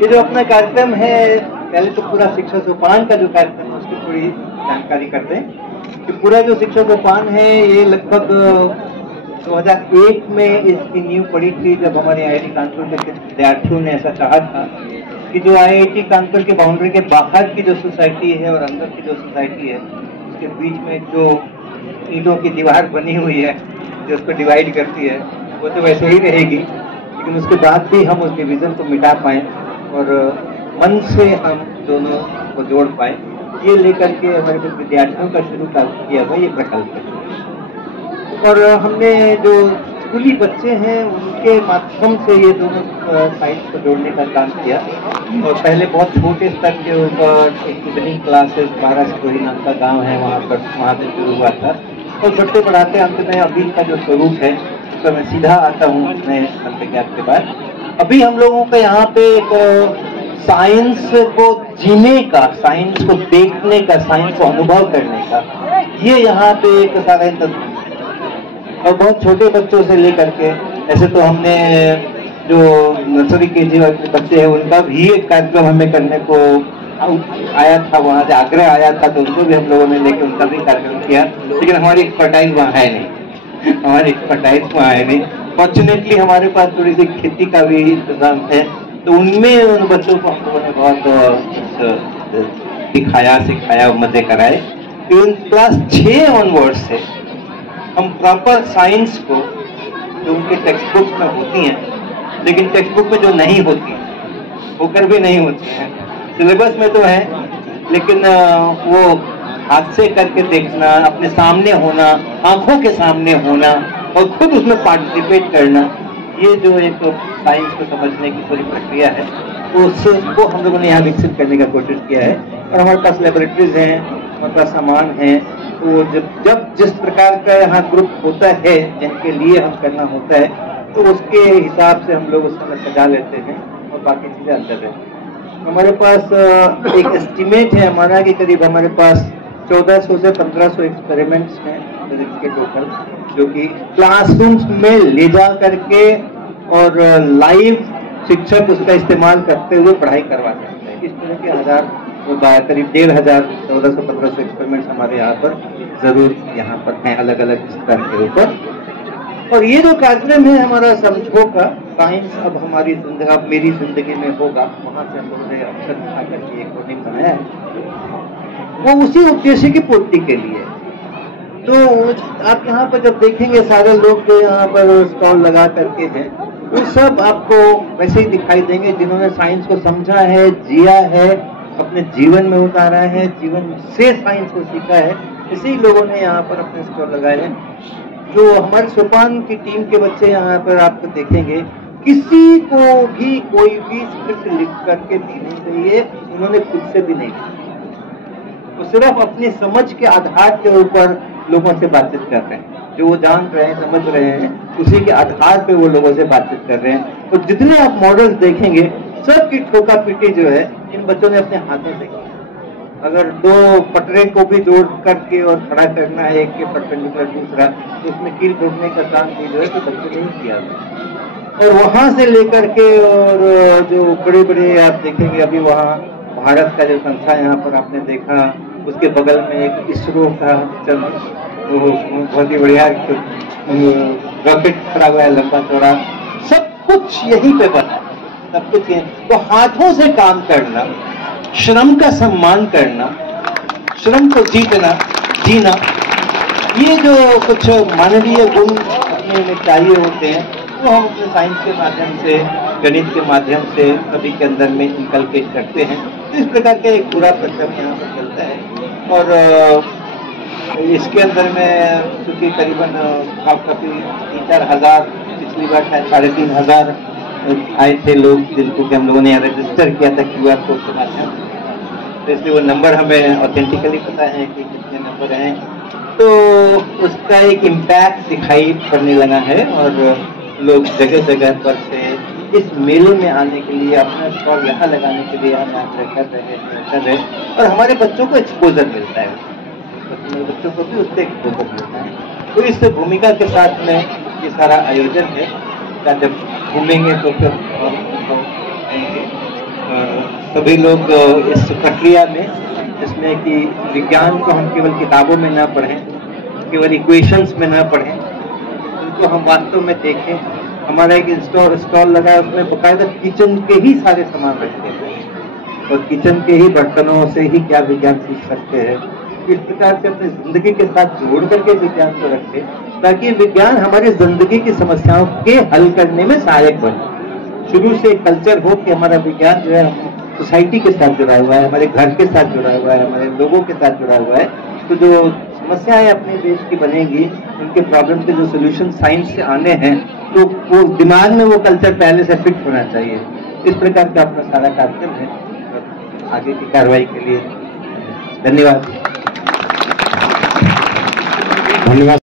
ये जो अपना कार्यक्रम है, पहले तो पूरा शिक्षा सोपान का जो कार्यक्रम है उसकी थोड़ी जानकारी करते हैं कि पूरा जो शिक्षा सोपान है ये लगभग 2001 में इसकी नींव पड़ी थी, जब हमारे IIT कानपुर के विद्यार्थियों ने ऐसा चाहा था कि जो IIT कानपुर के बाउंड्री के बाहर की जो सोसाइटी है और अंदर की जो सोसाइटी है उसके बीच में जो ईंटों की दीवार बनी हुई है जो उसको डिवाइड करती है वो तो वैसे ही रहेगी, लेकिन उसके बाद भी हम उस डिवीज़न को मिटा पाएँ और मन से हम दोनों को जोड़ पाए, ये लेकर के हमारे कुछ विद्यार्थियों का शुरू किया हुआ ये प्रकल्प है। और हमने जो स्कूली बच्चे हैं उनके माध्यम से ये दोनों साइंस को जोड़ने का काम किया। और पहले बहुत छोटे स्तर के ऊपर एक इवनिंग क्लासेस 12 सिकोरी नाम का गाँव है वहाँ से शुरू हुआ था और बढ़ते बढ़ाते अंत में अभी का जो स्वरूप है उस पर मैं सीधा आता हूँ मैं अंतर्ज्ञान के बाद। अभी हम लोगों का यहाँ पे एक साइंस को जीने का, साइंस को देखने का, साइंस को अनुभव करने का ये यहाँ पे एक सारा और बहुत छोटे बच्चों से लेकर के, ऐसे तो हमने जो नर्सरी KG बच्चे हैं उनका भी एक कार्यक्रम हमें करने को आया था, वहाँ से आग्रह आया था तो उनको भी हम लोगों ने लेकर उनका भी कार्यक्रम किया, लेकिन हमारी एक्सपर्टाइज वहाँ है नहीं, हमारी एक्सपर्टाइज वहाँ है नहीं। फॉर्चुनेटली हमारे पास थोड़ी सी खेती का भी इंतजाम है तो उनमें उन बच्चों को हम लोगों ने बहुत दिखाया, सिखाया, मजे कराए। इवन क्लास 6 ऑनवर्ड से हम प्रॉपर साइंस को जो उनके टेक्स्ट बुक में होती हैं लेकिन टेक्स्ट बुक में जो नहीं होती होकर भी नहीं होती हैं, सिलेबस में तो है लेकिन वो हाथ से करके देखना, अपने सामने होना, आंखों के सामने होना और खुद उसमें पार्टिसिपेट करना, ये जो एक साइंस को समझने की पूरी प्रक्रिया है उसको हम लोगों ने यहाँ विकसित करने का कोशिश किया है। और हमारे पास लेबोरेटरीज हैं, हमारे पास सामान है, तो जब जिस प्रकार का यहाँ ग्रुप होता है जिनके लिए हम करना होता है तो उसके हिसाब से हम लोग उस समय सजा लेते हैं और बाकी चीज़ें अंदर रहती हैं। हमारे पास एक एस्टिमेट है हमारा कि करीब हमारे पास 1400 से 1500 एक्सपेरिमेंट्स हैं फिजिक्स के टोटल, जो कि क्लासरूम्स में ले जा करके और लाइव शिक्षक उसका इस्तेमाल करते हुए पढ़ाई करवा सकते हैं। इस तरह के करीब 1500 1400-1500 एक्सपेरिमेंट्स हमारे यहाँ पर जरूर यहाँ पर हैं अलग अलग स्तर के ऊपर। और ये जो कार्यक्रम है हमारा समझो का साइंस अब हमारी जिंदगी, अब मेरी जिंदगी में होगा, वहाँ से हम लोगों ने अक्षर उठा करके एक होर्डिंग बनाया है, वो उसी उद्देश्य की पूर्ति के लिए। तो आप यहाँ पर जब देखेंगे सारे लोग जो यहाँ पर स्टॉल लगा करके हैं वो सब आपको वैसे ही दिखाई देंगे जिन्होंने साइंस को समझा है, जिया है, अपने जीवन में उतारा है, जीवन से साइंस को सीखा है, इसी लोगों ने यहाँ पर अपने स्टॉल लगाए हैं। जो हमारे सोपान की टीम के बच्चे यहाँ पर आपको देखेंगे, किसी को भी कोई भी स्क्रिप्ट लिख करके दी नहीं चाहिए, उन्होंने खुद से भी नहीं, वो सिर्फ अपनी समझ के आधार के ऊपर लोगों से बातचीत कर रहे हैं, जो वो जान रहे हैं, समझ रहे हैं, उसी के आधार पे वो लोगों से बातचीत कर रहे हैं। और जितने आप मॉडल्स देखेंगे सबकी ठोका पीटी जो है इन बच्चों ने अपने हाथों से की। अगर दो पटरे को भी जोड़ करके और खड़ा करना है, एक के परपेंडिकुलर दूसरा, तो उसमें कील ठोकने का काम भी जो है तो बच्चे ने ही किया था। और वहाँ से लेकर के और जो बड़े बड़े आप देखेंगे अभी वहाँ भारत का जो संस्था यहाँ पर आपने देखा, उसके बगल में एक इसरो का बहुत ही बढ़िया रॉकेट खड़ा हुआ है, लंबा चौड़ा, सब कुछ यहीं पे बना है, सब कुछ यहीं। तो हाथों से काम करना, श्रम का सम्मान करना, श्रम को जीना, ये जो कुछ मानवीय गुण अपने में चाहिए होते हैं वो हम अपने साइंस के माध्यम से, गणित के माध्यम से सभी के अंदर में इनकलकेट करते हैं। तो इस प्रकार का एक पूरा प्रक्रम यहाँ पर चलता है। और इसके अंदर में चूँकि करीबन आपका 3-4 हज़ार, पिछली बार शायद 3500 आए थे लोग जिनको कि हम लोगों ने यहाँ रजिस्टर किया था QR कोड के माध्यम से, तो इसलिए वो नंबर हमें ऑथेंटिकली पता है कि कितने नंबर हैं। तो उसका एक इम्पैक्ट दिखाई पड़ने लगा है और लोग जगह जगह पर से इस मेले में आने के लिए, अपना स्टॉल यहाँ लगाने के लिए हम आग्रह कर रहे हैं और हमारे बच्चों को एक्सपोजर मिलता है, बच्चों को भी उससे एक्सपोजर मिलता है। तो इस भूमिका के साथ में ये सारा आयोजन है, जब घूमेंगे तो फिर सभी लोग इस प्रक्रिया में, जिसमें कि विज्ञान को हम केवल किताबों में न पढ़ें, केवल इक्वेशंस में न पढ़ें, उनको हम वास्तव में देखें। हमारा एक स्टॉल लगा है, उसमें बाकायदा किचन के ही सारे सामान रखे हैं और किचन के ही बर्तनों से ही क्या विज्ञान सीख सकते हैं। इस प्रकार से अपनी जिंदगी के साथ जोड़ करके विज्ञान को रखें, ताकि विज्ञान हमारी जिंदगी की समस्याओं के हल करने में सहायक बने। शुरू से कल्चर हो कि हमारा विज्ञान जो है सोसाइटी के साथ जुड़ा हुआ है, हमारे घर के साथ जुड़ा हुआ है, हमारे लोगों के साथ जुड़ा हुआ है। तो जो समस्याएं अपने देश की बनेगी, उनके प्रॉब्लम के जो सोल्यूशन साइंस से आने हैं, तो वो दिमाग में वो कल्चर पहले से फिट होना चाहिए। इस प्रकार का अपना सारा कार्यक्रम है। आगे की कार्रवाई के लिए धन्यवाद।